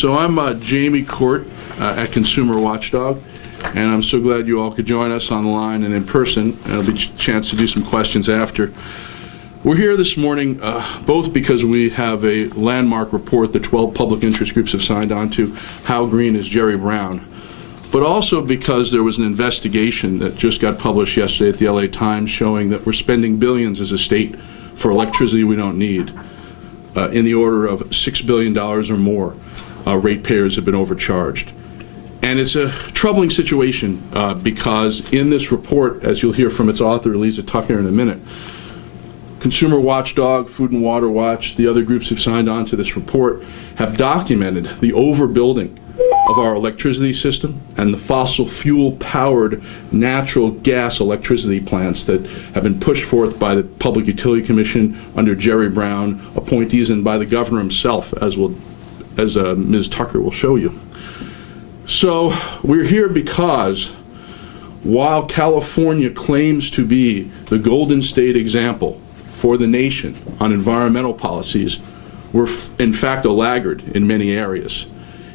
So I'm Jamie Court at Consumer Watchdog, and I'm so glad you all could join us online and in person. There'll be a chance to do some questions after. We're here this morning both because we have a landmark report that 12 public interest groups have signed on to, How Green is Jerry Brown, but also because there was an investigation that just got published yesterday at the LA Times showing that we're spending billions as a state for electricity we don't need, in the order of $6 billion or more. Ratepayers have been overcharged. And it's a troubling situation because in this report, as you'll hear from its author, Lisa Tucker, in a minute, Consumer Watchdog, Food and Water Watch, the other groups who've signed on to this report have documented the overbuilding of our electricity system and the fossil fuel powered natural gas electricity plants that have been pushed forth by the Public Utility Commission under Jerry Brown appointees and by the governor himself, as Ms. Tucker will show you. So we're here because while California claims to be the Golden State example for the nation on environmental policies, we're in fact a laggard in many areas.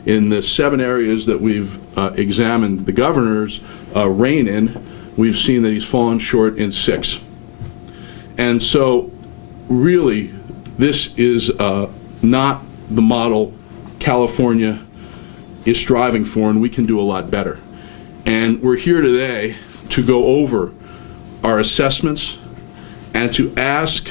In the 7 areas that we've examined the governor's reign in, we've seen that he's fallen short in 6. And so really this is not the model California is striving for, and we can do a lot better. And we're here today to go over our assessments and to ask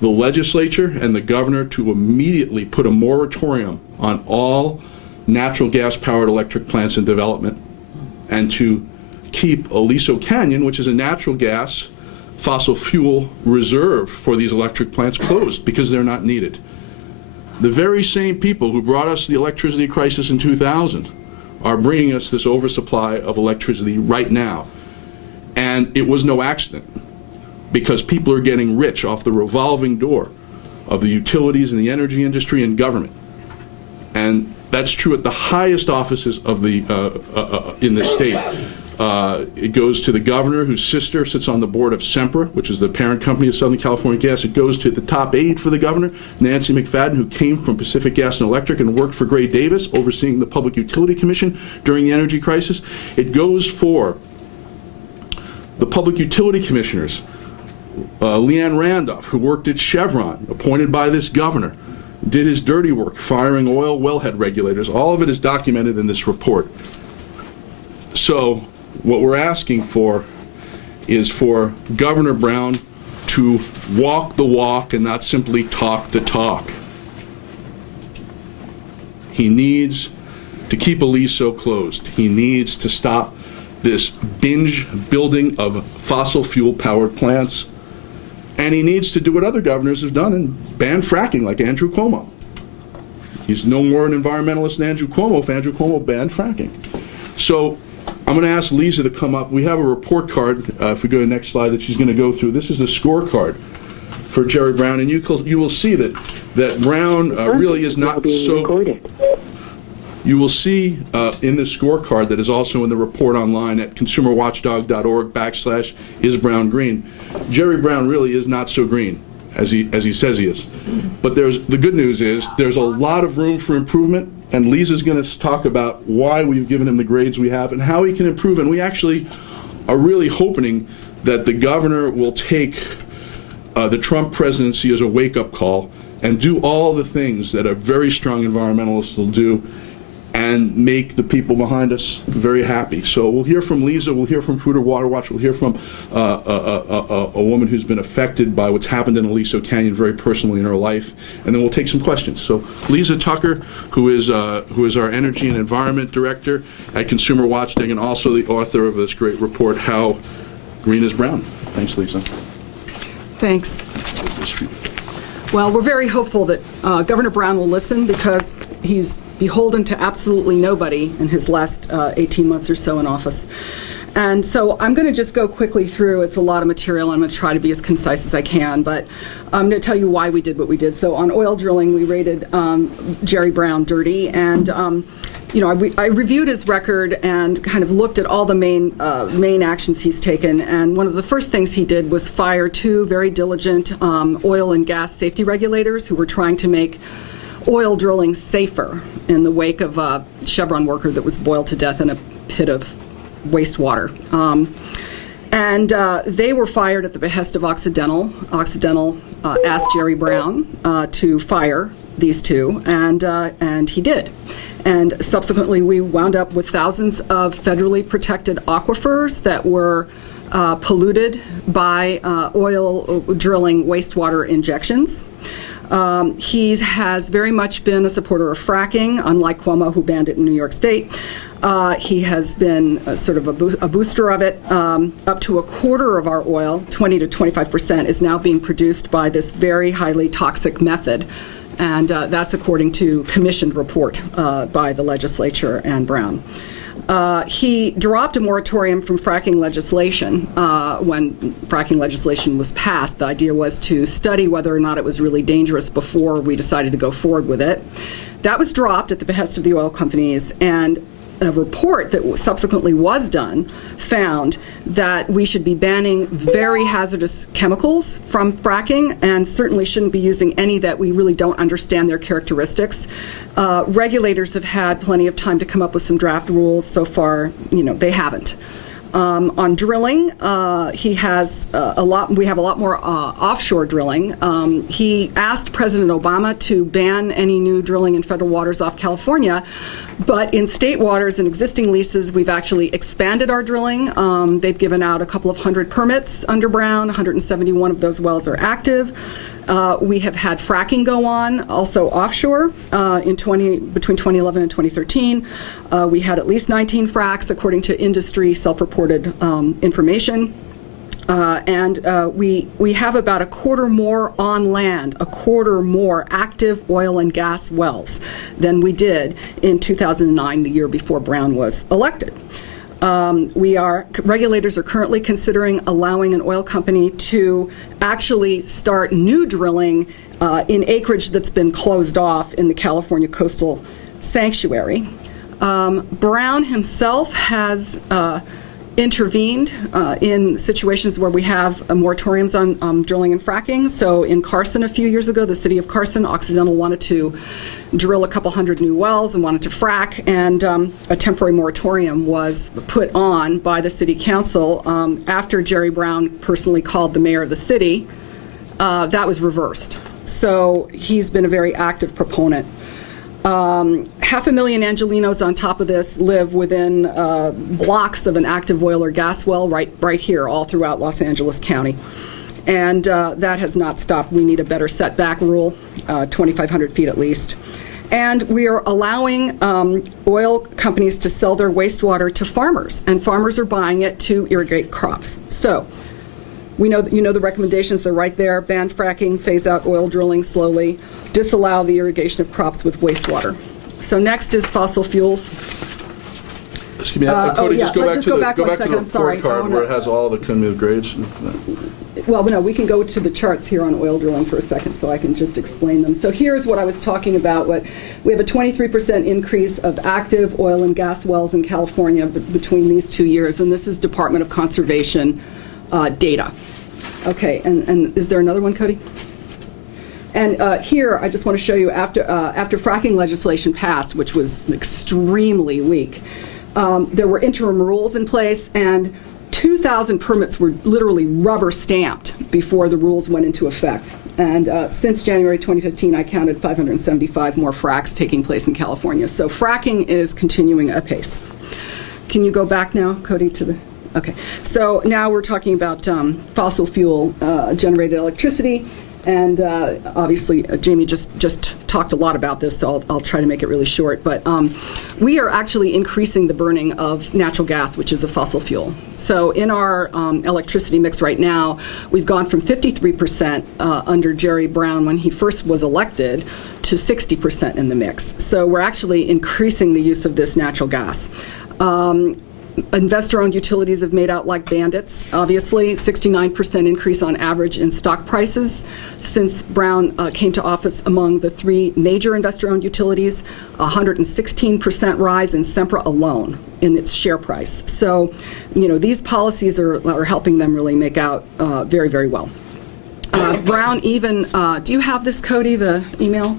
the legislature and the governor to immediately put a moratorium on all natural gas powered electric plants in development and to keep Aliso Canyon, which is a natural gas fossil fuel reserve for these electric plants, closed because they're not needed. The very same people who brought us the electricity crisis in 2000 are bringing us this oversupply of electricity right now. And it was no accident, because people are getting rich off the revolving door of the utilities and the energy industry and government. And that's true at the highest offices of the in the state. It goes to the governor, whose sister sits on the board of Sempra, which is the parent company of Southern California Gas. It goes to the top aide for the governor, Nancy McFadden, who came from Pacific Gas and Electric and worked for Gray Davis, overseeing the Public Utility Commission during the energy crisis. It goes for the public utility commissioners, Leanne Randolph, who worked at Chevron, appointed by this governor, did his dirty work firing oil wellhead regulators. All of it is documented in this report. So what we're asking for is for Governor Brown to walk the walk and not simply talk the talk. He needs to keep Aliso closed. He needs to stop this binge building of fossil fuel powered plants. And he needs to do what other governors have done and ban fracking, like Andrew Cuomo. He's no more an environmentalist than Andrew Cuomo if Andrew Cuomo banned fracking. So I'm going to ask Lisa to come up. We have a report card, if we go to the next slide, that she's going to go through. This is the scorecard for Jerry Brown, and you will see that Brown really is not so... Recorded. You will see in the scorecard that is also in the report online at consumerwatchdog.org/isBrownGreen, Jerry Brown really is not so green as he says he is. But the good news is there's a lot of room for improvement, and Lisa's going to talk about why we've given him the grades we have and how he can improve. And we actually are really hoping that the governor will take the Trump presidency as a wake-up call and do all the things that a very strong environmentalist will do and make the people behind us very happy. So we'll hear from Lisa, we'll hear from Food or Water Watch, we'll hear from a woman who's been affected by what's happened in Aliso Canyon very personally in her life, and then we'll take some questions. So Lisa Tucker, who is our Energy and Environment Director at Consumer Watchdog and also the author of this great report, How Green is Brown. Thanks, Lisa. Thanks. Well, we're very hopeful that Governor Brown will listen, because he's beholden to absolutely nobody in his last 18 months or so in office. And so I'm going to just go quickly through. It's a lot of material. I'm going to try to be as concise as I can, but I'm going to tell you why we did what we did. So on oil drilling, we rated Jerry Brown dirty, and I reviewed his record and kind of looked at all the main actions he's taken. And one of the first things he did was fire 2 very diligent oil and gas safety regulators who were trying to make oil drilling safer in the wake of a Chevron worker that was boiled to death in a pit of wastewater. And they were fired at the behest of Occidental. Occidental asked Jerry Brown to fire these two, and he did. And subsequently, we wound up with thousands of federally protected aquifers that were polluted by oil drilling wastewater injections. He has very much been a supporter of fracking, unlike Cuomo, who banned it in New York State. He has been sort of a booster of it. Up to a quarter of our oil, 20 to 25%, is now being produced by this very highly toxic method. And that's according to commissioned report by the legislature and Brown. He dropped a moratorium from fracking legislation when fracking legislation was passed. The idea was to study whether or not it was really dangerous before we decided to go forward with it. That was dropped at the behest of the oil companies, and a report that subsequently was done found that we should be banning very hazardous chemicals from fracking and certainly shouldn't be using any that we really don't understand their characteristics. Regulators have had plenty of time to come up with some draft rules. So far, they haven't. On drilling, he has we have a lot more offshore drilling. He asked President Obama to ban any new drilling in federal waters off California, but in state waters and existing leases, we've actually expanded our drilling. They've given out a couple of hundred permits under Brown. 171 of those wells are active. We have had fracking go on, also offshore, between 2011 and 2013. We had at least 19 fracks, according to industry self-reported information. We have about a quarter more on land, a quarter more active oil and gas wells than we did in 2009, the year before Brown was elected. Regulators are currently considering allowing an oil company to actually start new drilling in acreage that's been closed off in the California Coastal Sanctuary. Brown himself has intervened in situations where we have moratoriums on drilling and fracking. So in Carson a few years ago, the city of Carson, Occidental wanted to drill a couple hundred new wells and wanted to frack, and a temporary moratorium was put on by the city council after Jerry Brown personally called the mayor of the city. That was reversed. So he's been a very active proponent. 500,000 Angelinos on top of this live within blocks of an active oil or gas well right here all throughout Los Angeles County. And that has not stopped. We need a better setback rule, 2,500 feet at least. And we are allowing oil companies to sell their wastewater to farmers, and farmers are buying it to irrigate crops. So we know that the recommendations, they're right there. Ban fracking, phase out oil drilling slowly, disallow the irrigation of crops with wastewater. So next is fossil fuels. Excuse me, Cody, just go back to the report card where it has all the cumulative grades. Well, no, we can go to the charts here on oil drilling for a second so I can just explain them. So here's what I was talking about. We have a 23% increase of active oil and gas wells in California between these 2 years, and this is Department of Conservation data. Okay, and is there another one, Cody? And here, I just want to show you, after fracking legislation passed, which was extremely weak, there were interim rules in place, and 2,000 permits were literally rubber stamped before the rules went into effect. And since January 2015, I counted 575 more fracks taking place in California. So fracking is continuing apace. Can you go back now, Cody, to the... Okay, so now we're talking about fossil fuel generated electricity, and obviously Jamie just talked a lot about this, so I'll try to make it really short. But we are actually increasing the burning of natural gas, which is a fossil fuel. So in our electricity mix right now, we've gone from 53% under Jerry Brown when he first was elected to 60% in the mix. So we're actually increasing the use of this natural gas. Investor-owned utilities have made out like bandits, obviously. 69% increase on average in stock prices since Brown came to office among the three major investor-owned utilities, 116% rise in Sempra alone in its share price. So, these policies are helping them really make out very, very well. Brown even, do you have this, Cody, the email?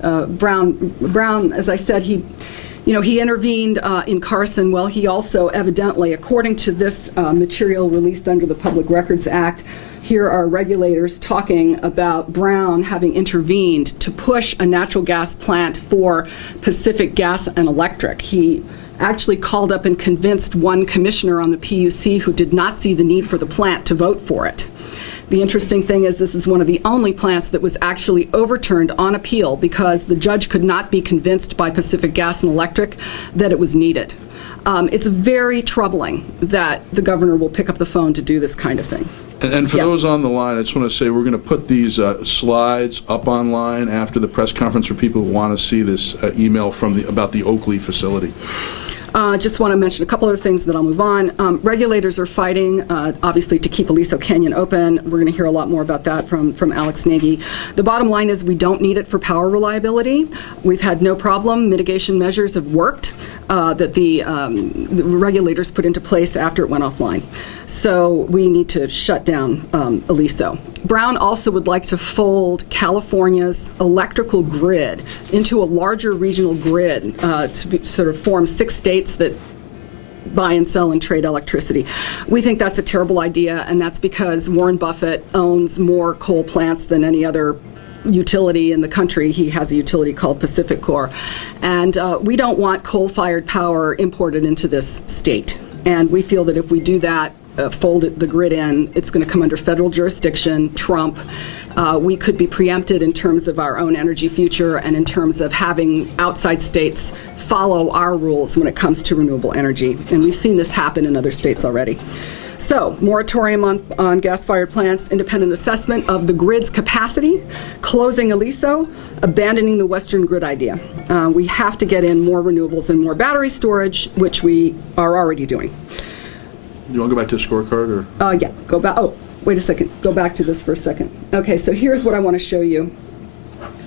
Brown, as I said, he intervened in Carson. Well, he also evidently, according to this material released under the Public Records Act, here are regulators talking about Brown having intervened to push a natural gas plant for Pacific Gas and Electric. He actually called up and convinced one commissioner on the PUC who did not see the need for the plant to vote for it. The interesting thing is this is one of the only plants that was actually overturned on appeal because the judge could not be convinced by Pacific Gas and Electric that it was needed. It's very troubling that the governor will pick up the phone to do this kind of thing. And for Yes. those on the line, I just want to say we're going to put these slides up online after the press conference for people who want to see this email about the Oakley facility. Just want to mention a couple other things, then I'll move on. Regulators are fighting, obviously, to keep Aliso Canyon open. We're going to hear a lot more about that from Alex Nagy. The bottom line is we don't need it for power reliability. We've had no problem. Mitigation measures have worked that the regulators put into place after it went offline. So we need to shut down Aliso. Brown also would like to fold California's electrical grid into a larger regional grid to sort of form 6 states that buy and sell and trade electricity. We think that's a terrible idea, and that's because Warren Buffett owns more coal plants than any other utility in the country. He has a utility called PacifiCorp. And we don't want coal-fired power imported into this state. And we feel that if we do that, fold the grid in, it's going to come under federal jurisdiction, Trump. We could be preempted in terms of our own energy future and in terms of having outside states follow our rules when it comes to renewable energy. And we've seen this happen in other states already. So, moratorium on gas-fired plants, independent assessment of the grid's capacity, closing Aliso, abandoning the Western grid idea. We have to get in more renewables and more battery storage, which we are already doing. Do you want to go back to the scorecard? Or? Yeah, go back. Oh, wait a second. Go back to this for a second. Okay, so here's what I want to show you.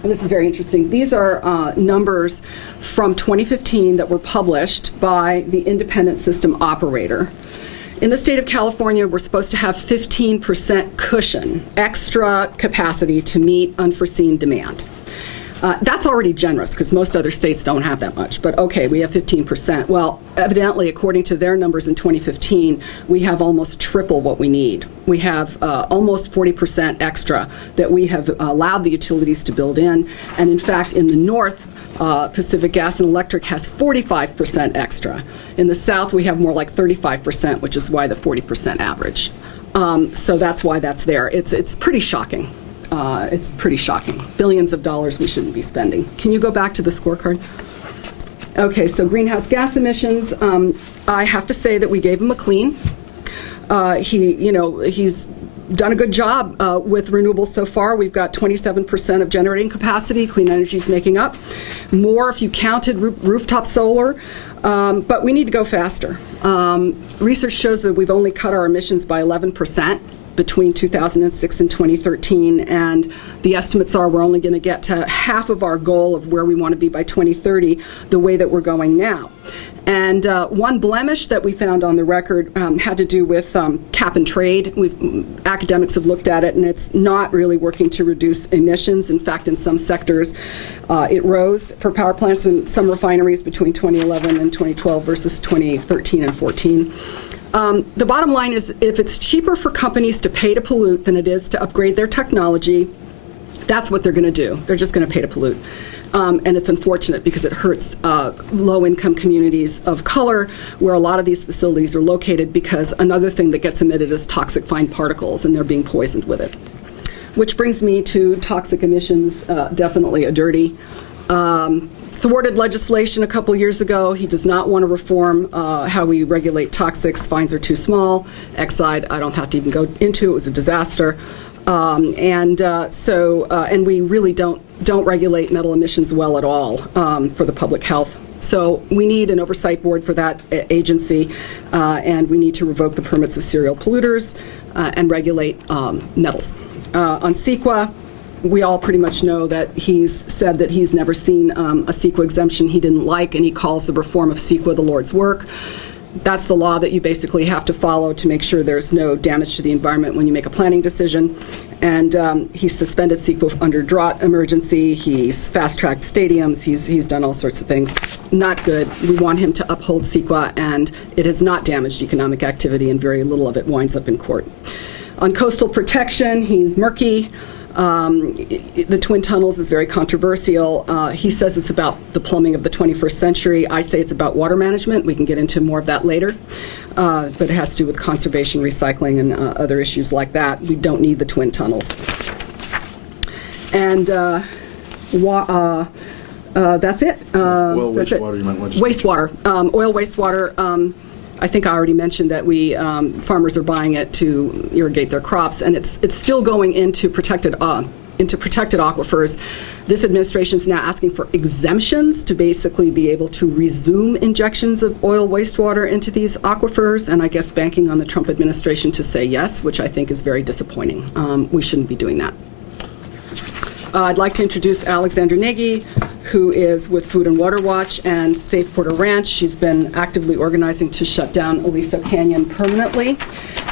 And this is very interesting. These are numbers from 2015 that were published by the independent system operator. In the state of California, we're supposed to have 15% cushion, extra capacity to meet unforeseen demand. That's already generous because most other states don't have that much. But okay, we have 15%. Well, evidently, according to their numbers in 2015, we have almost triple what we need. We have almost 40% extra that we have allowed the utilities to build in. And in fact, in the north, Pacific Gas and Electric has 45% extra. In the south, we have more like 35%, which is why the 40% average. So that's why that's there. It's pretty shocking. It's pretty shocking. Billions of dollars we shouldn't be spending. Can you go back to the scorecard? Okay, so greenhouse gas emissions. I have to say that we gave him a clean. He's done a good job with renewables so far. We've got 27% of generating capacity. Clean energy is making up. More if you counted rooftop solar. But we need to go faster. Research shows that we've only cut our emissions by 11% between 2006 and 2013, and the estimates are we're only going to get to half of our goal of where we want to be by 2030 the way that we're going now. And one blemish that we found on the record had to do with cap and trade. Academics have looked at it, and it's not really working to reduce emissions. In fact, in some sectors, it rose for power plants and some refineries between 2011 and 2012 versus 2013 and 14. The bottom line is if it's cheaper for companies to pay to pollute than it is to upgrade their technology, that's what they're going to do. They're just going to pay to pollute. And it's unfortunate because it hurts low-income communities of color where a lot of these facilities are located because another thing that gets emitted is toxic fine particles, and they're being poisoned with it. Which brings me to toxic emissions, definitely a dirty. Thwarted legislation a couple years ago. He does not want to reform how we regulate toxics. Fines are too small. Exide, I don't have to even go into. It was a disaster. And we really don't regulate metal emissions well at all for the public health. So we need an oversight board for that agency, and we need to revoke the permits of serial polluters and regulate metals. On CEQA, we all pretty much know that he's said that he's never seen a CEQA exemption he didn't like, and he calls the reform of CEQA the Lord's work. That's the law that you basically have to follow to make sure there's no damage to the environment when you make a planning decision. And he's suspended CEQA under drought emergency. He's fast-tracked stadiums. He's done all sorts of things. Not good. We want him to uphold CEQA, and it has not damaged economic activity, and very little of it winds up in court. On coastal protection, he's murky. The Twin Tunnels is very controversial. He says it's about the plumbing of the 21st century. I say it's about water management. We can get into more of that later. But it has to do with conservation, recycling, and other issues like that. We don't need the Twin Tunnels. And that's it. Well, That's it. wastewater, you meant legislation. Wastewater. Oil wastewater. I think I already mentioned that farmers are buying it to irrigate their crops, and it's still going into protected aquifers. This administration is now asking for exemptions to basically be able to resume injections of oil wastewater into these aquifers, and I guess banking on the Trump administration to say yes, which I think is very disappointing. We shouldn't be doing that. I'd like to introduce Alexandra Nagy, who is with Food and Water Watch and Safe Porter Ranch. She's been actively organizing to shut down Aliso Canyon permanently,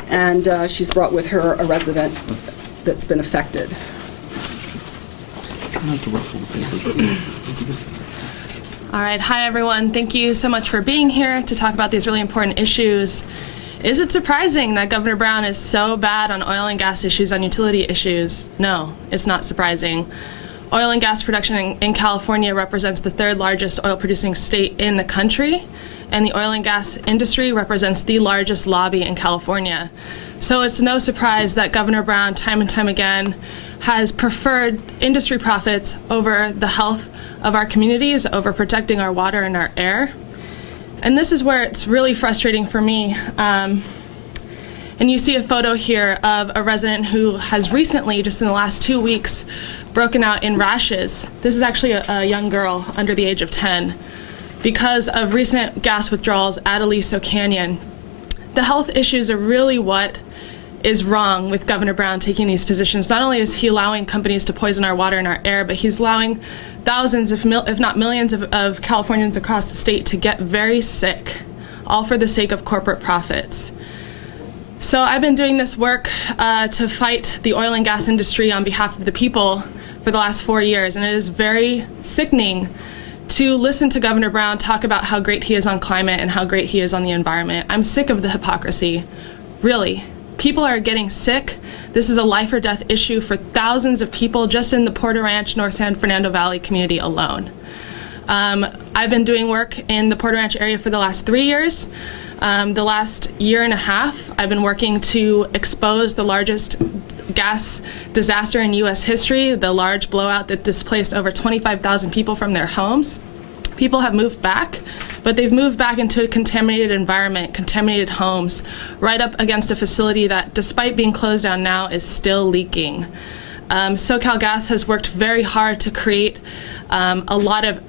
and she's brought with her a resident that's been affected. All right. Hi, everyone. Thank you so much for being here to talk about these really important issues. Is it surprising that Governor Brown is so bad on oil and gas issues, on utility issues? No, it's not surprising. Oil and gas production in California represents the third largest oil-producing state in the country, and the oil and gas industry represents the largest lobby in California. So it's no surprise that Governor Brown, time and time again, has preferred industry profits over the health of our communities, over protecting our water and our air. And this is where it's really frustrating for me. And you see a photo here of a resident who has recently, just in the last 2 weeks, broken out in rashes. This is actually a young girl under the age of 10 because of recent gas withdrawals at Aliso Canyon. The health issues are really what is wrong with Governor Brown taking these positions. Not only is he allowing companies to poison our water and our air, but he's allowing thousands, if not millions, of Californians across the state to get very sick, all for the sake of corporate profits. So I've been doing this work to fight the oil and gas industry on behalf of the people for the last 4 years, and it is very sickening to listen to Governor Brown talk about how great he is on climate and how great he is on the environment. I'm sick of the hypocrisy, really. People are getting sick. This is a life or death issue for thousands of people just in the Porter Ranch, North San Fernando Valley community alone. I've been doing work in the Porter Ranch area for the last 3 years. The last year and a half, I've been working to expose the largest gas disaster in U.S. history, the large blowout that displaced over 25,000 people from their homes. People have moved back, but they've moved back into a contaminated environment, contaminated homes, right up against a facility that, despite being closed down now, is still leaking. SoCalGas has worked very hard to create a lot of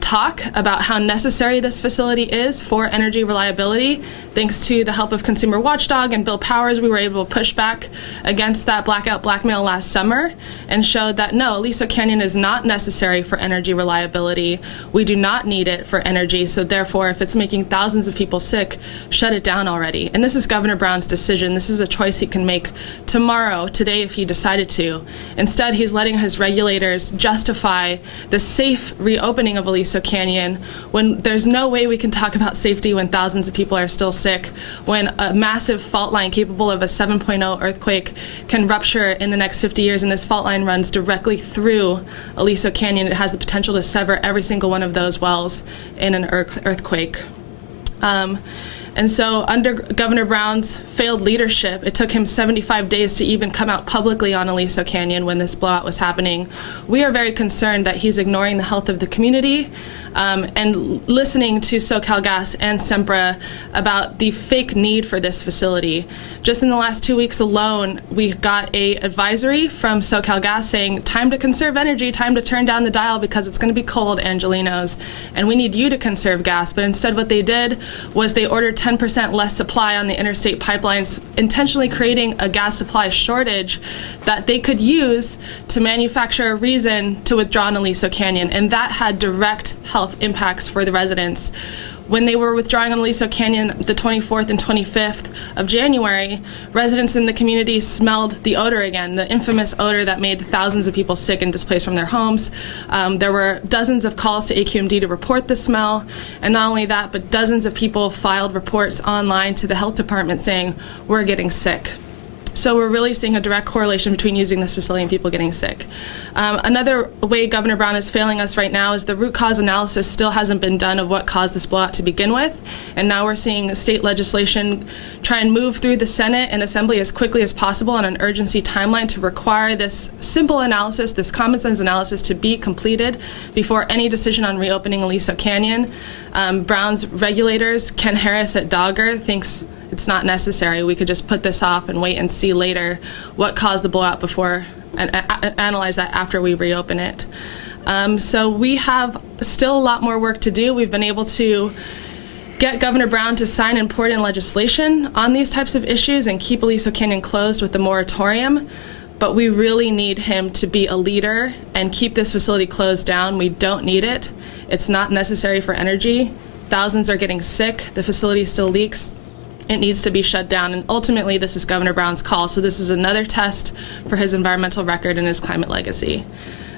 talk about how necessary this facility is for energy reliability. Thanks to the help of Consumer Watchdog and Bill Powers, we were able to push back against that blackout blackmail last summer and showed that no, Aliso Canyon is not necessary for energy reliability. We do not need it for energy, so therefore, if it's making thousands of people sick, shut it down already. And this is Governor Brown's decision. This is a choice he can make tomorrow, today, if he decided to. Instead, he's letting his regulators justify the safe reopening of Aliso Canyon when there's no way we can talk about safety when thousands of people are still sick, when a massive fault line capable of a 7.0 earthquake can rupture in the next 50 years, and this fault line runs directly through Aliso Canyon. It has the potential to sever every single one of those wells in an earthquake. And so under Governor Brown's failed leadership, it took him 75 days to even come out publicly on Aliso Canyon when this blowout was happening. We are very concerned that he's ignoring the health of the community and listening to SoCalGas and Sempra about the fake need for this facility. Just in the last 2 weeks alone, we got a advisory from SoCalGas saying, time to conserve energy, time to turn down the dial because it's going to be cold, Angelinos, and we need you to conserve gas. But instead what they did was they ordered 10% less supply on the interstate pipelines, intentionally creating a gas supply shortage that they could use to manufacture a reason to withdraw in Aliso Canyon, and that had direct health impacts for the residents. When they were withdrawing on Aliso Canyon the 24th and 25th of January, residents in the community smelled the odor again, the infamous odor that made thousands of people sick and displaced from their homes. There were dozens of calls to AQMD to report the smell, and not only that, but dozens of people filed reports online to the health department saying, we're getting sick. So we're really seeing a direct correlation between using this facility and people getting sick. Another way Governor Brown is failing us right now is the root cause analysis still hasn't been done of what caused this blowout to begin with. And now we're seeing state legislation try and move through the Senate and Assembly as quickly as possible on an urgency timeline to require this simple analysis, this common sense analysis, to be completed before any decision on reopening Aliso Canyon. Brown's regulators, Ken Harris at Dogger, thinks it's not necessary. We could just put this off and wait and see later what caused the blowout before and analyze that after we reopen it. So we have still a lot more work to do. We've been able to get Governor Brown to sign important legislation on these types of issues and keep Aliso Canyon closed with the moratorium. But we really need him to be a leader and keep this facility closed down. We don't need it. It's not necessary for energy. Thousands are getting sick. The facility still leaks. It needs to be shut down, and ultimately this is Governor Brown's call, so this is another test for his environmental record and his climate legacy.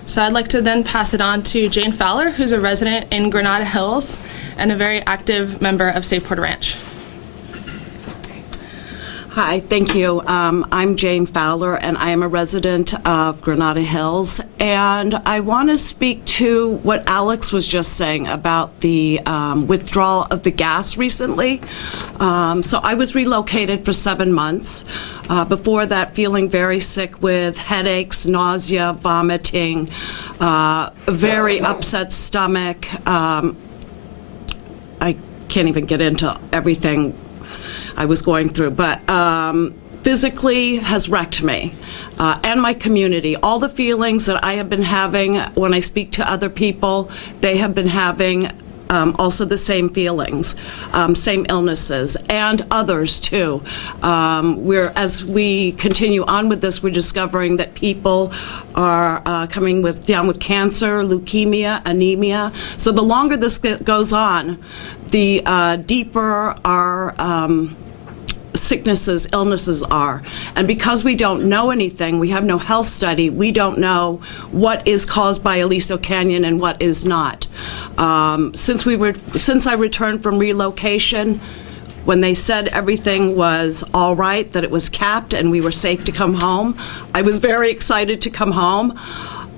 So I'd like to then pass it on to Jane Fowler, who's a resident in Granada Hills and a very active member of Save Porter Ranch. Hi, thank you. I'm Jane Fowler, and I am a resident of Granada Hills. And I want to speak to what Alex was just saying about the withdrawal of the gas recently. So I was relocated for 7 months. Before that, feeling very sick with headaches, nausea, vomiting, very upset stomach. I can't even get into everything I was going through, but physically has wrecked me and my community. All the feelings that I have been having when I speak to other people, they have been having also the same feelings, same illnesses, and others too. As we continue on with this, we're discovering that people are coming down with cancer, leukemia, anemia. So the longer this goes on, the deeper our sicknesses, illnesses are. And because we don't know anything, we have no health study, we don't know what is caused by Aliso Canyon and what is not. Since I returned from relocation, when they said everything was all right, that it was capped and we were safe to come home, I was very excited to come home,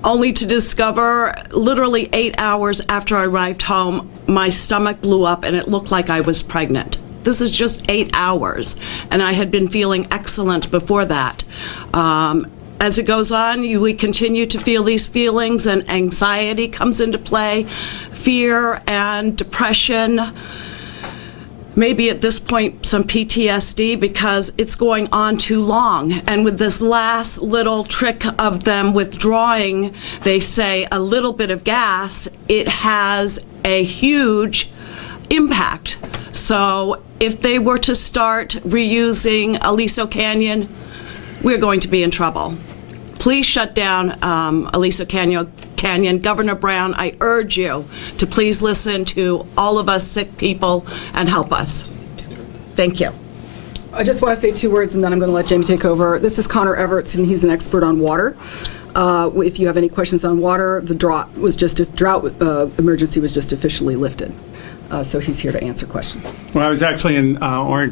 only to discover literally 8 hours after I arrived home, my stomach blew up and it looked like I was pregnant. This is just 8 hours, and I had been feeling excellent before that. As it goes on, we continue to feel these feelings, and anxiety comes into play, fear and depression. Maybe at this point some PTSD because it's going on too long. And with this last little trick of them withdrawing, they say, a little bit of gas, it has a huge impact. So if they were to start reusing Aliso Canyon, we're going to be in trouble. Please shut down Aliso Canyon. Governor Brown, I urge you to please listen to all of us sick people and help us. Thank you. I just want to say 2 words, and then I'm going to let Jamie take over. This is Connor Everts, and he's an expert on water. If you have any questions on water, the drought emergency was just officially lifted. So he's here to answer questions. Well, I was actually in Orange